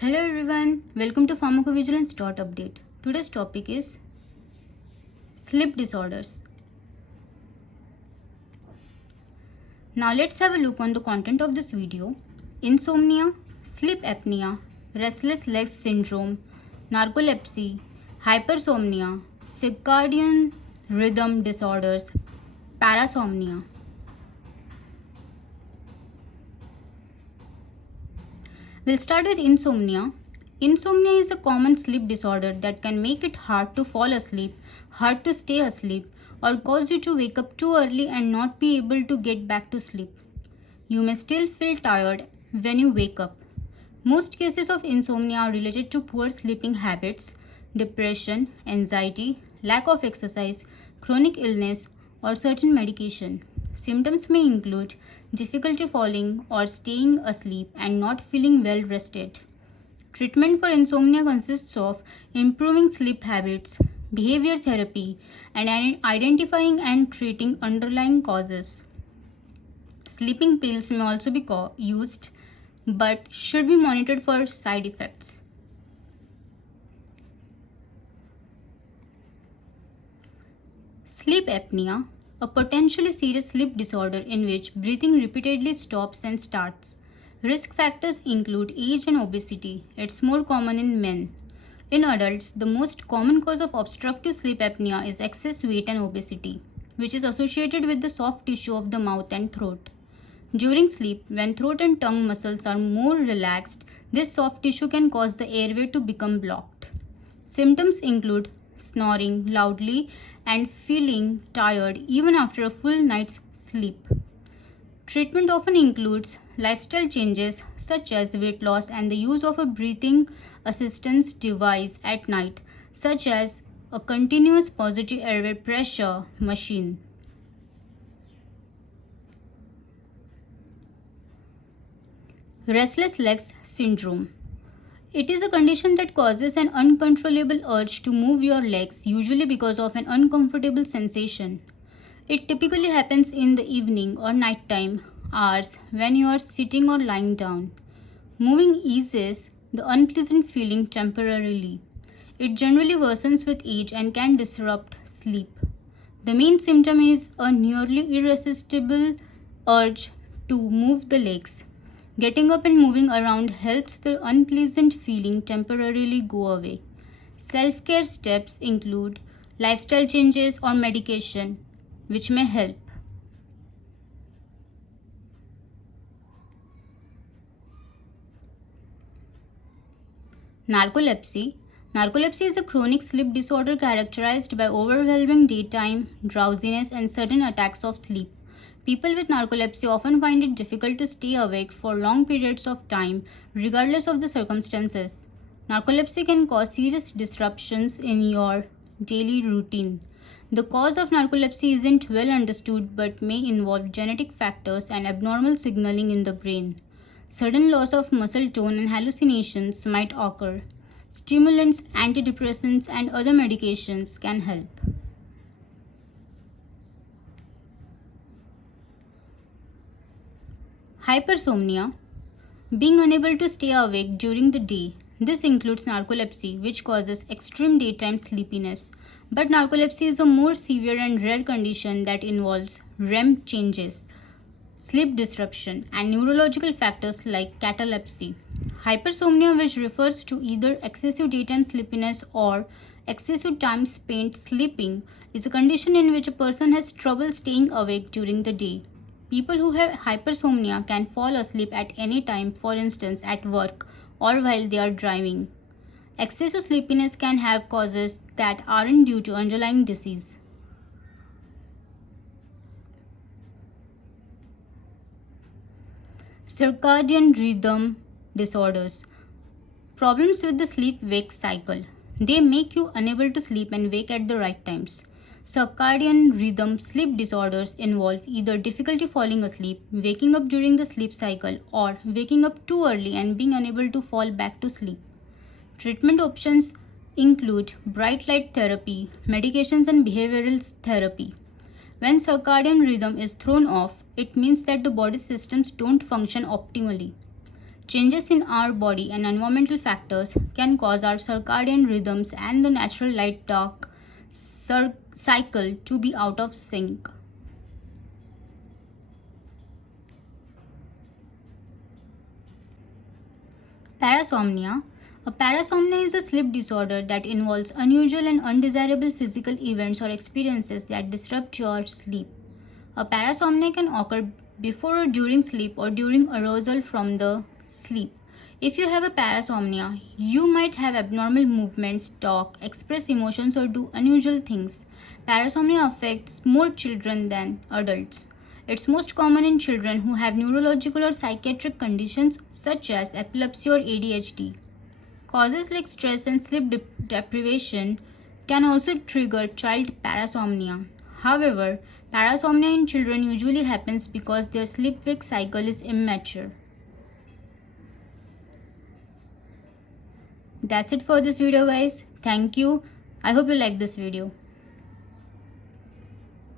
Hello everyone, welcome to Pharmacovigilance Update. Today's topic is sleep disorders. Now let's have a look on the content of this video. Insomnia, sleep apnea, restless legs syndrome, narcolepsy, hypersomnia, circadian rhythm disorders, parasomnia. We'll start with insomnia. Insomnia is a common sleep disorder that can make it hard to fall asleep, hard to stay asleep, or cause you to wake up too early and not be able to get back to sleep. You may still feel tired when you wake up. Most cases of insomnia are related to poor sleeping habits, depression, anxiety, lack of exercise, chronic illness, or certain medication. Symptoms may include difficulty falling or staying asleep and not feeling well rested. Treatment for insomnia consists of improving sleep habits, behavior therapy, and identifying and treating underlying causes. Sleeping pills may also be used but should be monitored for side effects. Sleep apnea, a potentially serious sleep disorder in which breathing repeatedly stops and starts. Risk factors include age and obesity. It's more common in men. In adults, the most common cause of obstructive sleep apnea is excess weight and obesity, which is associated with the soft tissue of the mouth and throat. During sleep, when throat and tongue muscles are more relaxed, this soft tissue can cause the airway to become blocked. Symptoms include snoring loudly and feeling tired even after a full night's sleep. Treatment often includes lifestyle changes such as weight loss and the use of a breathing assistance device at night, such as a continuous positive airway pressure machine. Restless legs syndrome. It is a condition that causes an uncontrollable urge to move your legs, usually because of an uncomfortable sensation. It typically happens in the evening or nighttime hours when you are sitting or lying down. Moving eases the unpleasant feeling temporarily. It generally worsens with age and can disrupt sleep. The main symptom is a nearly irresistible urge to move the legs. Getting up and moving around helps the unpleasant feeling temporarily go away. Self-care steps include lifestyle changes or medication, which may help. Narcolepsy. Narcolepsy is a chronic sleep disorder characterized by overwhelming daytime drowsiness and sudden attacks of sleep. People with narcolepsy often find it difficult to stay awake for long periods of time, regardless of the circumstances. Narcolepsy can cause serious disruptions in your daily routine. The cause of narcolepsy isn't well understood but may involve genetic factors and abnormal signaling in the brain. Sudden loss of muscle tone and hallucinations might occur. Stimulants, antidepressants, and other medications can help. Hypersomnia, being unable to stay awake during the day. This includes narcolepsy, which causes extreme daytime sleepiness. But narcolepsy is a more severe and rare condition that involves REM changes, sleep disruption, and neurological factors like catalepsy. Hypersomnia, which refers to either excessive daytime sleepiness or excessive time spent sleeping, is a condition in which a person has trouble staying awake during the day. People who have hypersomnia can fall asleep at any time, for instance at work or while they are driving. Excessive sleepiness can have causes that aren't due to underlying disease. Circadian rhythm disorders. Problems with the sleep-wake cycle. They make you unable to sleep and wake at the right times. Circadian rhythm sleep disorders involve either difficulty falling asleep, waking up during the sleep cycle, or waking up too early and being unable to fall back to sleep. Treatment options include bright light therapy, medications, and behavioral therapy. When circadian rhythm is thrown off, it means that the body systems don't function optimally. Changes in our body and environmental factors can cause our circadian rhythms and the natural light dark cycle to be out of sync. Parasomnia. A parasomnia is a sleep disorder that involves unusual and undesirable physical events or experiences that disrupt your sleep. A parasomnia can occur before or during sleep or during arousal from the sleep. If you have a parasomnia, you might have abnormal movements, talk, express emotions, or do unusual things. Parasomnia affects more children than adults. It's most common in children who have neurological or psychiatric conditions such as epilepsy or ADHD. Causes like stress and sleep deprivation can also trigger child parasomnia. However, parasomnia in children usually happens because their sleep-wake cycle is immature. That's it for this video, guys. Thank you. I hope you like this video.